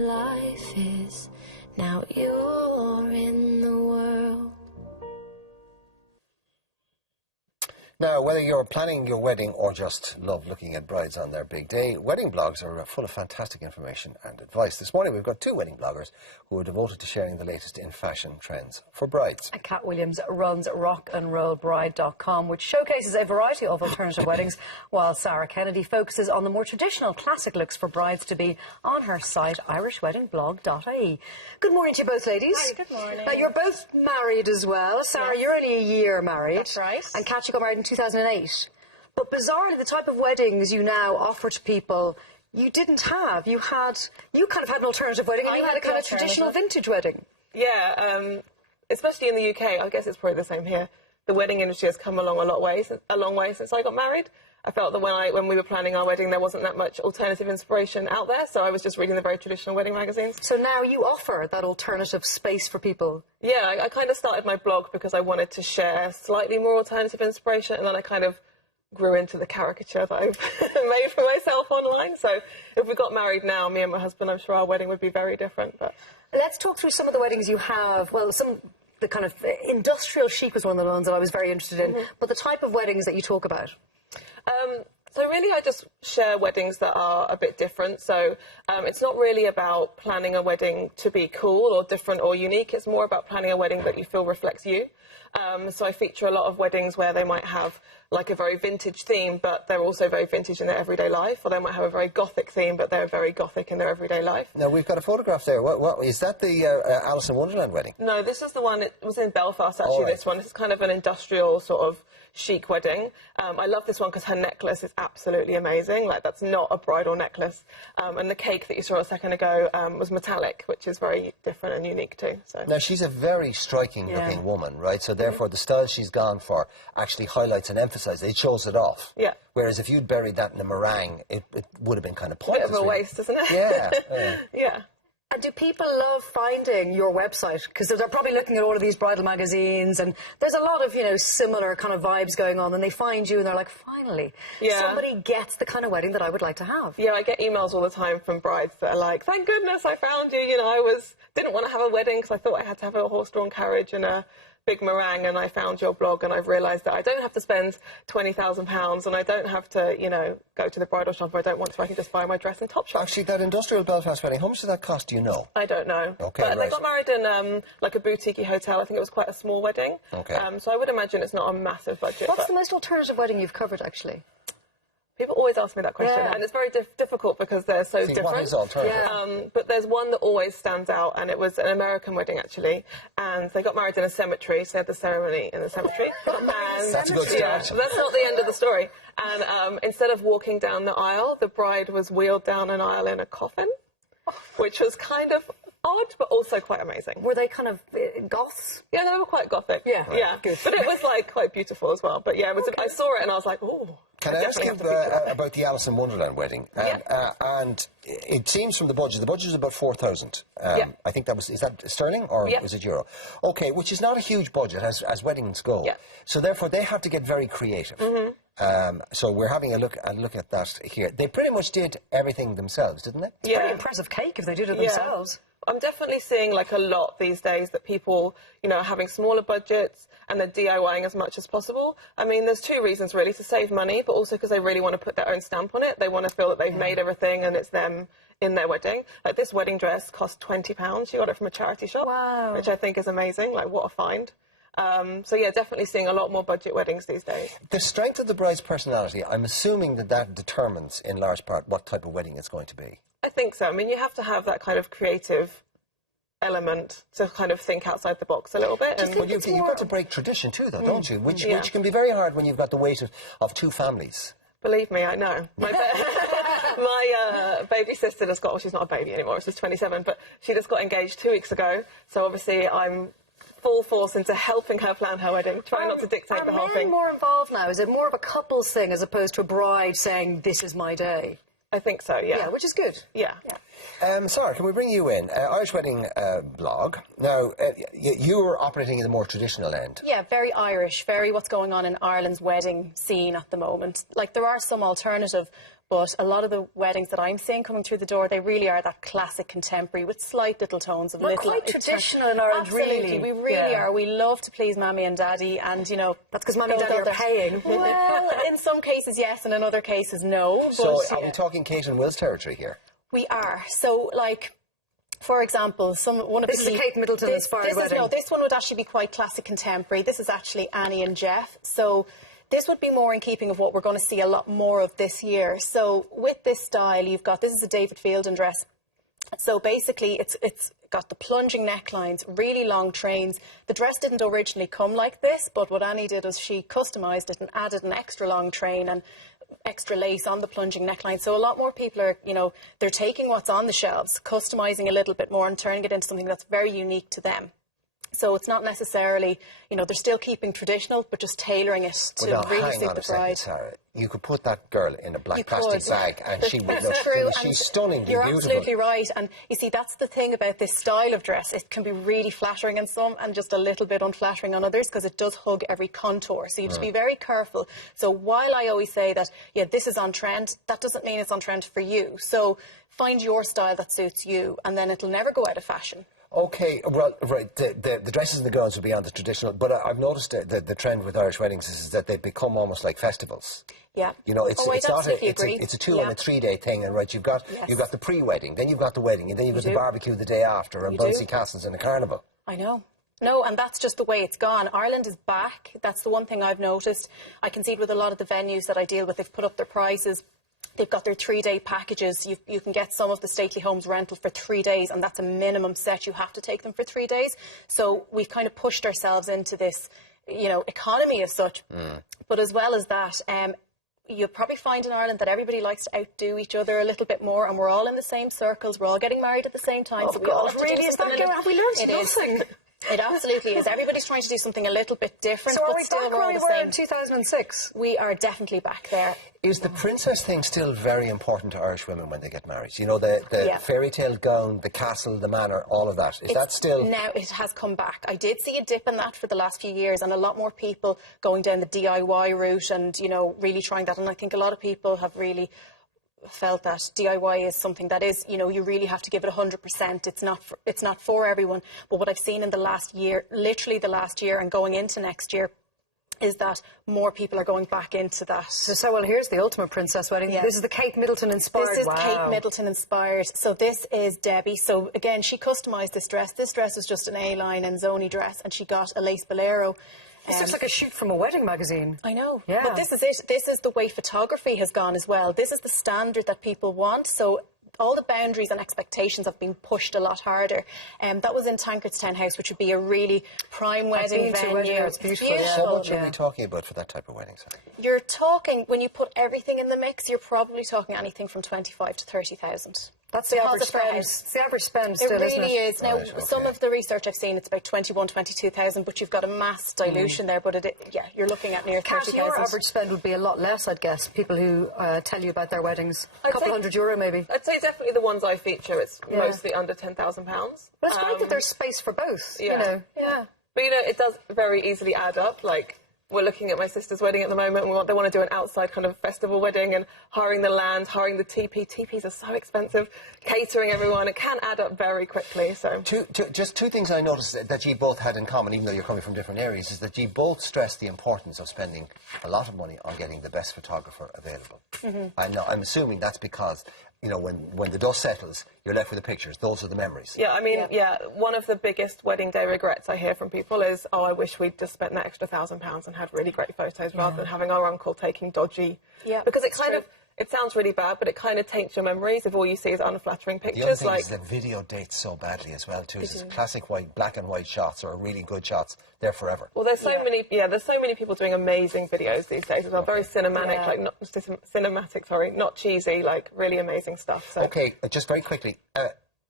life is. Now you're in the world. Now, whether you're planning your wedding or just love looking at brides on their big day, wedding blogs are full of fantastic information and advice. This morning we've got two wedding bloggers who are devoted to sharing the latest in fashion trends for brides. Kat Williams runs rockandrollbride.com, which showcases a variety of alternative weddings, while Sarah Kennedy focuses on the more traditional classic looks for brides to be on her site, irishweddingblog.ie. Good morning to you both, ladies. Hi, good morning. You're both married as well. Sarah, yes. You're only a year married. That's right. And Kat, you got married in 2008. But bizarrely, the type of weddings you now offer to people, you didn't have. You kind of had an alternative wedding, and you had a kind of traditional vintage wedding. Yeah, especially in the UK. I guess it's probably the same here. The wedding industry has come along a long way since I got married. I felt that when we were planning our wedding, there wasn't that much alternative inspiration out there, so I was just reading the very traditional wedding magazines. So now you offer that alternative space for people. Yeah, I kind of started my blog because I wanted to share slightly more alternative inspiration, and then I kind of grew into the caricature that I've made for myself online. So if we got married now, me and my husband, I'm sure our wedding would be very different. But let's talk through some of the weddings you have. Well, the kind of industrial chic was one of the ones that I was very interested in, but the type of weddings that you talk about. So really I just share weddings that are a bit different. So it's not really about planning a wedding to be cool or different or unique. It's more about planning a wedding that you feel reflects you. So I feature a lot of weddings where they might have like a very vintage theme, but they're also very vintage in their everyday life. Or they might have a very gothic theme, but they're very gothic in their everyday life. Now, we've got a photograph there. What is that, the Alice in Wonderland wedding? No, this is the one, it was in Belfast actually, right. This one. This is kind of an industrial sort of chic wedding. I love this one because her necklace is absolutely amazing. Like, that's not a bridal necklace. And the cake that you saw a second ago was metallic, which is very different and unique too. So. Now, she's a very striking looking woman, right? So therefore the style she's gone for actually highlights and emphasises. It shows it off. Yeah. Whereas if you'd buried that in a meringue, it would have been kind of pointless. Bit of a waste, isn't it? Yeah. Yeah. And do people love finding your website? Because they're probably looking at all of these bridal magazines, and there's a lot of, similar kind of vibes going on, and they find you and they're like, finally, somebody gets the kind of wedding that I would like to have. Yeah, I get emails all the time from brides that are like, thank goodness I found you. Didn't want to have a wedding because I thought I had to have a horse-drawn carriage and a big meringue, and I found your blog and I've realised that I don't have to spend £20,000 and I don't have to, go to the bridal shop if I don't want to. I can just buy my dress in Topshop. Actually, that industrial Belfast wedding, how much did that cost, do you know? I don't know. Okay, but they got married in like a boutique hotel. I think it was quite a small wedding. Okay. So I would imagine it's not a massive budget. What's the most alternative wedding you've covered, actually? People always ask me that question, and it's very difficult because they're so different. What is alternative? Yeah. But there's one that always stands out, and it was an American wedding, actually, and they got married in a cemetery, so they had the ceremony in the cemetery. And that's a good start. Yeah, that's not the end of the story. And instead of walking down the aisle, the bride was wheeled down an aisle in a coffin, which was kind of odd, but also quite amazing. Were they kind of goths? Yeah, they were quite gothic. Yeah, yeah. Good. But it was quite beautiful as well. But yeah, I saw it and I was like, oh. Can I ask you about the Alice in Wonderland wedding? And it seems from the budget is about 4,000. I think is that sterling or was it euro? Okay, which is not a huge budget as weddings go. Yeah. So therefore they have to get very creative. So we're having a look at that here. They pretty much did everything themselves, didn't they? It's a pretty impressive cake if they did it themselves. I'm definitely seeing a lot these days that people, are having smaller budgets and they're DIYing as much as possible. I mean, there's two reasons really: to save money, but also because they really want to put their own stamp on it. They want to feel that they've made everything and it's them in their wedding. Like, this wedding dress cost £20. She got it from a charity shop, which I think is amazing. Like, what a find. So yeah, definitely seeing a lot more budget weddings these days. The strength of the bride's personality, I'm assuming that determines in large part what type of wedding it's going to be. I think so. I mean, you have to have that kind of creative element to kind of think outside the box a little bit. Well, you've got to break tradition too, though, don't you? Which can be very hard when you've got the weight of two families. Believe me, I know. My baby sister just got, well, she's not a baby anymore, she's 27, but she just got engaged 2 weeks ago. So obviously I'm full force into helping her plan her wedding, trying not to dictate the whole thing. Are men more involved now? Is it more of a couple's thing as opposed to a bride saying, this is my day? I think so, yeah. Yeah, which is good. Yeah. Sarah, can we bring you in? Irish Wedding blog. Now, you are operating in the more traditional end. Yeah, very Irish, very what's going on in Ireland's wedding scene at the moment. Like, there are some alternative, But a lot of the weddings that I'm seeing coming through the door, they really are that classic contemporary with slight little tones of We're quite traditional in Ireland, Absolutely, really. we really are. We love to please Mammy and Daddy, and you know that's because Mammy and Daddy are paying. Well, in some cases yes, and in other cases no. So but, are we talking Kate and Will's territory here? We are. So like, for example, this is a Kate Middleton inspired wedding. No, this one would actually be quite classic contemporary. This is actually Annie and Jeff. So this would be more in keeping of what we're going to see a lot more of this year. So with this style, this is a David Fielden dress. So basically, it's got the plunging necklines, really long trains. The dress didn't originally come like this, but what Annie did was she customised it and added an extra long train and extra lace on the plunging neckline. So a lot more people are, they're taking what's on the shelves, customising a little bit more and turning it into something that's very unique to them. So it's not necessarily, they're still keeping traditional, but just tailoring it to really suit the bride. Sarah. You could put that girl in a black plastic bag and she would look, she's stunningly You're beautiful. Absolutely right. And you see, that's the thing about this style of dress. It can be really flattering in some and just a little bit unflattering on others because it does hug every contour. So you have to be very careful. So while I always say that, this is on trend, that doesn't mean it's on trend for you. So find your style that suits you and then it'll never go out of fashion. Okay, well, right, the dresses and the gowns will be on the traditional, but I've noticed the trend with Irish weddings is that they become almost like festivals. Yeah. It's not it's a 2 and a 3 day thing, and right, you've got the pre-wedding, then you've got the wedding, and then you've got the barbecue the day after, and bouncy castles and a carnival. I know. No, and that's just the way it's gone. Ireland is back. That's the one thing I've noticed. I can see it with a lot of the venues that I deal with. They've put up their prices. They've got their 3-day packages. You can get some of the stately homes rental for 3 days, and that's a minimum set. You have to take them for 3 days. So we've kind of pushed ourselves into this, economy as such. But as well as that, you'll probably find in Ireland that everybody likes to outdo each other a little bit more, and we're all in the same circles. We're all getting married at the same time. Oh, so we all have to really? Is that good? Have we learned nothing? It absolutely is. Everybody's trying to do something a little bit different. So are but we still back we're where all we the were same. in 2006? We are definitely back there. Is the princess thing still very important to Irish women when they get married? The fairy tale gown, the castle, the manor, all of that. Is that still... Now it has come back. I did see a dip in that for the last few years and a lot more people going down the DIY route and, really trying that. And I think a lot of people have really felt that DIY is something that is, you really have to give it 100%. It's not for everyone. But what I've seen in the last year, literally the last year and going into next year, is that more people are going back into that. So well, here's the ultimate princess wedding. Yeah. This is the Kate Middleton inspired. This is Kate Middleton inspired. So this is Debbie. So again, she customised this dress. This dress was just an A-line and zoni dress, and she got a lace bolero. This looks like a shoot from a wedding magazine. I know. Yeah. But this is it. This is the way photography has gone as well. This is the standard that people want. So all the boundaries and expectations have been pushed a lot harder. That was in Tankardstown House, which would be a really prime wedding venue. It's beautiful. How much are we talking about for that type of wedding? You're talking, when you put everything in the mix, you're probably talking anything from 25 to 30,000. That's the average spend. It's the average spend still, isn't it? It really is. Now, Right, okay. some of the research I've seen, it's about 22,000, but you've got a mass dilution there. But you're looking at near 30,000. Your average spend would be a lot less, I'd guess. People who tell you about their weddings, a couple €100 maybe. I'd say definitely the ones I feature, it's mostly under £10,000. But it's great that there's space for both. Yeah. Yeah. But it does very easily add up. Like, we're looking at my sister's wedding at the moment, and they want to do an outside kind of festival wedding, and hiring the land, hiring the TP. TPs are so expensive, catering everyone. It can add up very quickly. So just two things I noticed that you both had in common, even though you're coming from different areas, is that you both stressed the importance of spending a lot of money on getting the best photographer available. I'm assuming that's because, when the dust settles, you're left with the pictures. Those are the memories. yeah, I mean, one of the biggest wedding day regrets I hear from people is, oh, I wish we'd just spent an extra £1,000 and had really great photos rather than having our uncle taking dodgy. Yeah, because it it's kind true. of, it sounds really bad, but it kind of taints your memories if all you see is unflattering The other pictures. thing Like, is that video dates so badly as well too. It's classic black and white shots or really good shots. They're forever. well, there's so many people doing amazing videos these days as well. Very cinematic, like not cinematic, sorry, not cheesy, like really amazing stuff. So. Okay, just very quickly,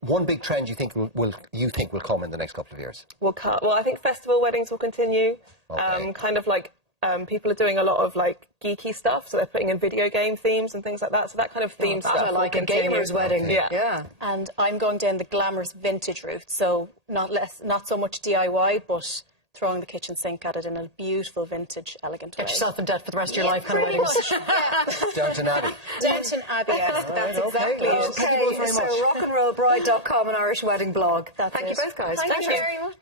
one big trend you think will come in the next couple of years? Well, I think festival weddings will continue. Okay. Kind of like people are doing a lot of like geeky stuff, so they're putting in video game themes and things like that. So that kind of theme stuff. I like will a continue. gamer's wedding. Okay. Yeah. And I'm going down the glamorous vintage route, so not so much DIY, but throwing the kitchen sink at it in a beautiful, vintage, elegant way. Get yourself in debt for the rest of your life kind of Pretty weddings. much, yeah. Downton Abbey. Downton Abbey-esque, that's okay, exactly well, it. thank you both very So much. rockandrollbride.com, an Irish wedding blog. That's Thank it. you both, guys. Thank you Pleasure. very much.